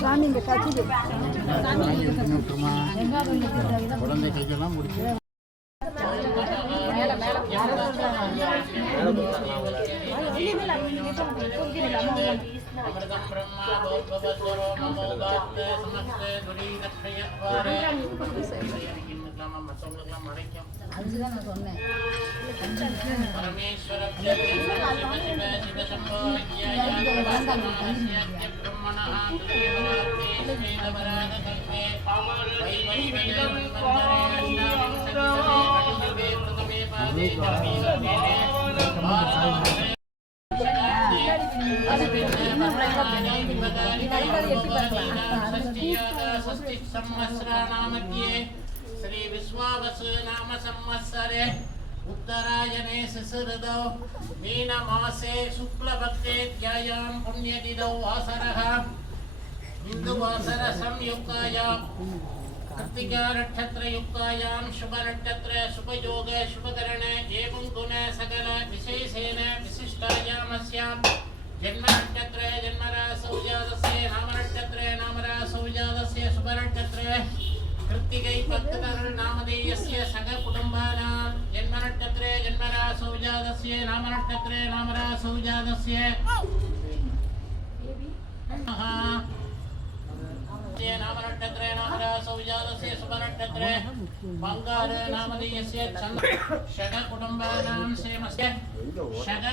சாமி இந்த கட்சி குழந்தை கைக்கெல்லாம் முடிச்சு அமிர்தம் பிரம்மா பௌத்வபத்வரோ மமோகாத்மே சமஸ்தே துரி ரக்ஷயத்வாரே மற்றவங்களுக்கெல்லாம் மறைக்கும். அதுதான் நான் சொன்னேன். பரமேஸ்வர श्री विश्वावस नाम संवत्सरे उत्तरायणे शिशिरदौ मीन मासे शुक्ल भक्ते ध्यायां पुण्यतिथौ वासरः हिंदु वासर संयुक्तायां कृत्तिका नक्षत्र युक्तायां शुभ नक्षत्र शुभ योग शुभ करणे एवं गुण सकल विशेषेण विशिष्टायामस्यां जन्म नक्षत्र जन्मरासौ जातस्य नाम नक्षत्र नामरासौ जातस्य शुभ नक्षत्र कृत्तिकै भक्ततरुण नामधेयस्य सग कुटुंबानां जन्म नक्षत्रे जन्मरासौ जातस्य नाम नक्षत्रे नामरासौ जातस्य नाम नक्षत्रे नामरासौ जातस्य शुभ नक्षत्रे बंगार नामधेयस्य सग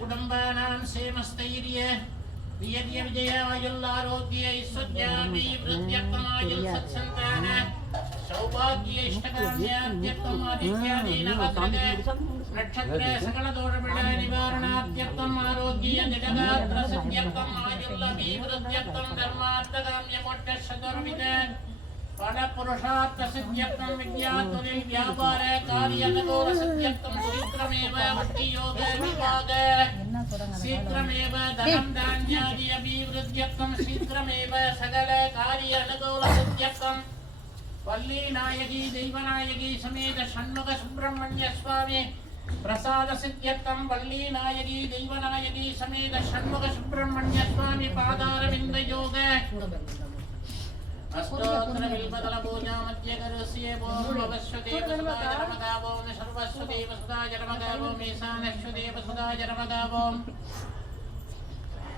कुटुंबानां सेमस्थैर्य विजय विजयायुल आरोग्य ऐश्वर्याभिवृद्ध्यर्थमायुल सत्संतान सौभाग्य इष्टकाम्यार्थम आदित्यादि नवग्रह नक्षत्र सकल दोष निवारणार्थम आरोग्य जगदात्र सिद्ध्यर्थम आयुल अभिवृद्ध्यर्थम धर्मार्थकाम्य मोक्षशतर्विद फल पुरुषार्थ सिद्ध्यर्थम विद्यातुरी व्यापार कार्य अनुकूल सिद्ध्यर्थम शीघ्रमेव भक्ति योग विभाग शीघ्रमेव धनं धान्यादि अभिवृद्ध्यर्थम शीघ्रमेव सकल कार्य अनुकूल सिद्ध्यर्थम वल्ली नायकी दैवनायकी समेत षण्मुख सुब्रह्मण्य स्वामी प्रसाद सिद्ध्यर्थम वल्ली नायकी दैवनायकी समेत षण्मुख सुब्रह्मण्य स्वामी पादारविंद योग अष्टोत्तर बिल्बदल पूजा मध्य करस्य ओम भवस्वते वसुदाय नमः ओम सर्वस्वते वसुदाय नमः ओम ईशानस्वते वसुदाय नमः ओम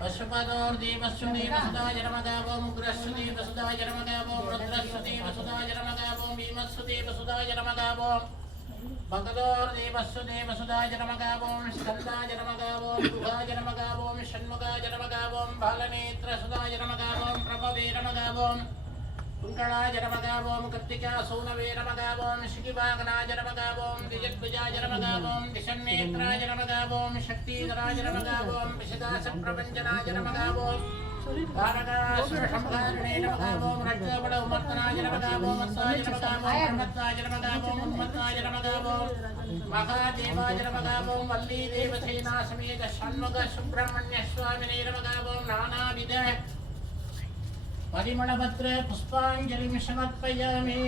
पशुपदोर देवस्वते वसुदाय नमः ओम उग्रस्वते वसुदाय नमः ओम रुद्रस्वते वसुदाय नमः ओम भीमस्वते वसुदाय नमः ओम भगदोर देवस्वते वसुदाय नमः ओम स्कंदाय नमः ओम दुर्गाय नमः ओम षण्मुखाय नमः ओम बालनेत्र सुदाय नमः ओम प्रभवे नमः ओम कुंडलाय नमः ओम कृत्तिका सूनवे नमः ओम शिखिवागनाय नमः ओम द्विजद्विजाय नमः ओम दिशन्नेत्राय नमः ओम शक्तिधराय नमः ओम विशदास प्रपंचनाय नमः ओम तारकासुर संहारिणे नमः ओम रज्जबल उमर्तनाय नमः ओम मत्साय नमः ओम ब्रह्मत्वाय नमः ओम उन्मत्ताय नमः ओम महादेवाय नमः ओम वल्ली देवसेना समेत षण्मुख सुब्रह्मण्य स्वामिने नमः ओम नानाविध परिमलपत्र पुष्पांजलि समर्पयामि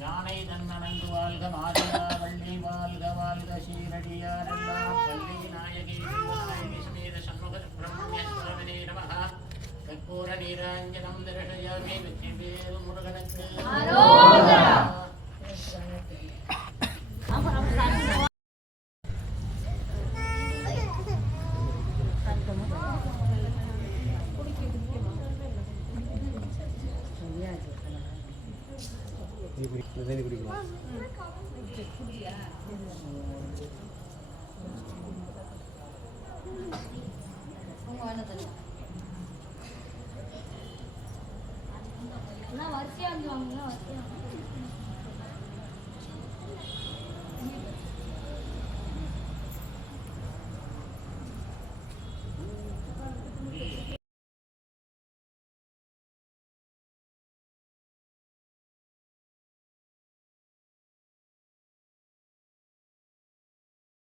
யானை தன்னணங்கு வாழ்க மாதா வள்ளி வாழ்க வாழ்க சீரடியாரெல்லாம் வள்ளி நாயகி நாயகி சமேத சண்முக சுப்பிரமணிய சுவாமினே நமः கற்பூர நீராஞ்சனம் தரிசயாமி வெற்றிவேல் முருகனுக்கு வரிசையா வந்து வாங்க வரிசையா